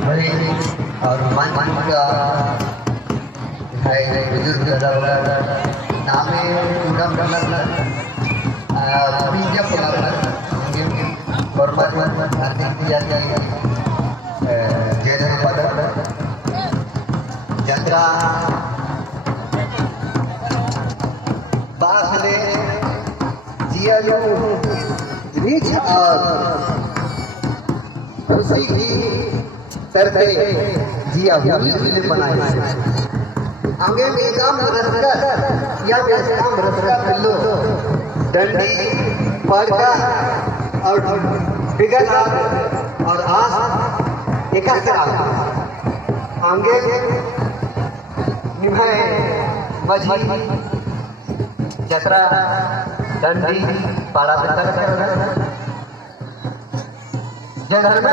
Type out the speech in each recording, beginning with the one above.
बड़े और मान का है बुजुर्ग नामे उड़म बीजा पुलाव परमात्मा हार्दिक दिया जय धन्यवाद जत्रा बासले जिया रिच और उसी की तरह जिया हुई बनाए आगे में काम रसकर या काम रसकर लो डंडी पड़का और बिगल और आस एकाग्र आगे निभाए मझी जत्रा डंडी पाड़ा जय धर्म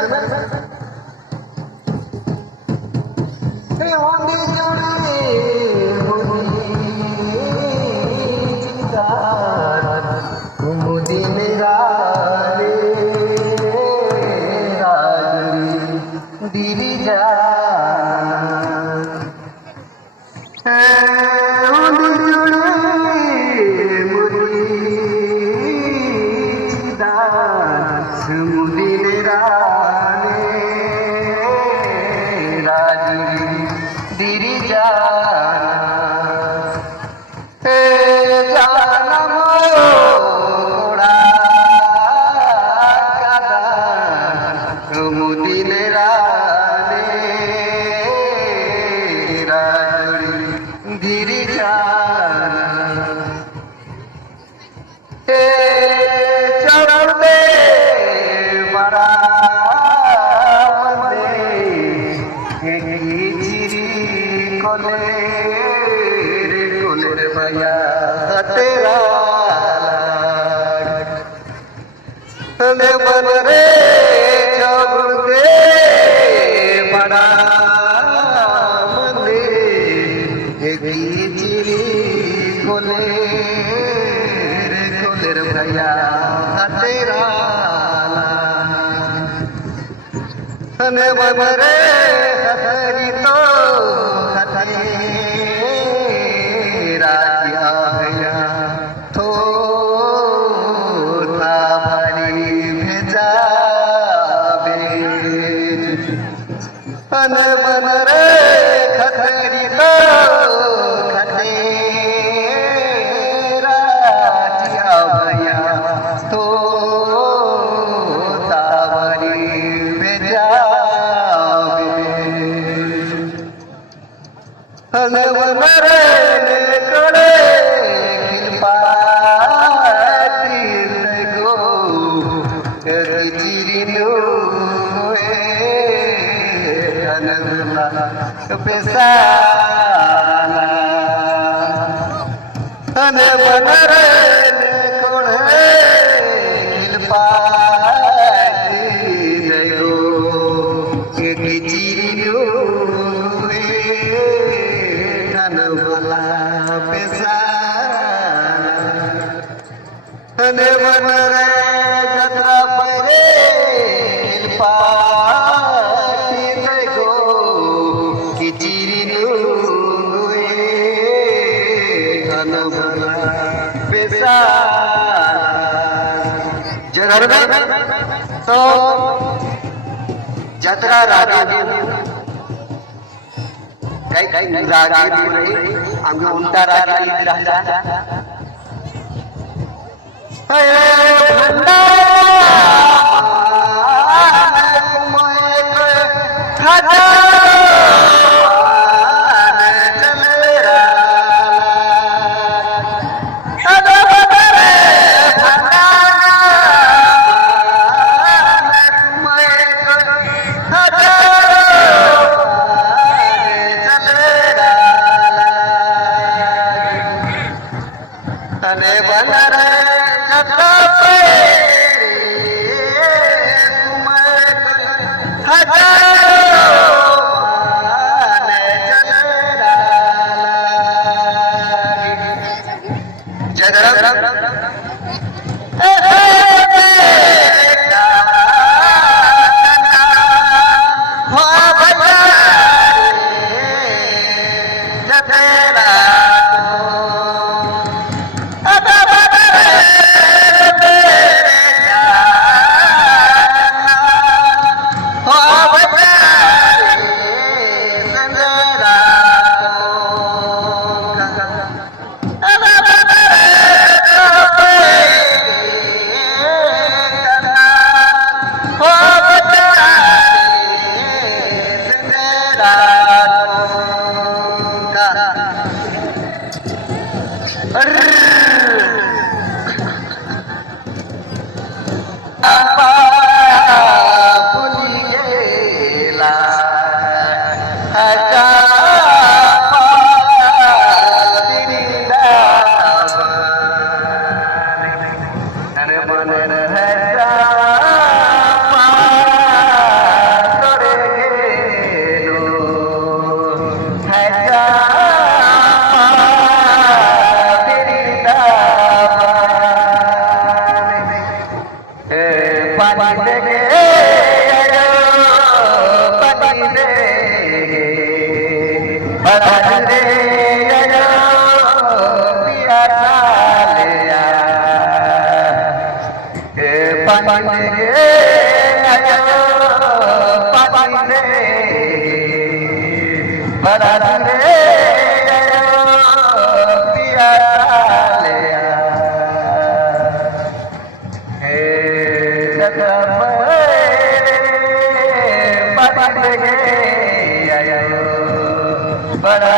मन रे छोड़ दे बड़ा मंदिर एक चिरी खोले रे भैया तेरा मन रे हरी तो राजिया भैया मन रे खतरी तो खते राजिया भैया तो तावरी भेजा मन रे कोड़े कृपा गो चिरिनो पेसाला अने बनरे कोणे खिलपाती गयो के चिरियो धनवाला पेसाला अने बनरे जत्रा परे तो जत्रा रागे आम्ही उलटा रागे राजा बड़ा रे आया पिया लिया ए पानी रे आया पानी रे बड़ा रे बड़ा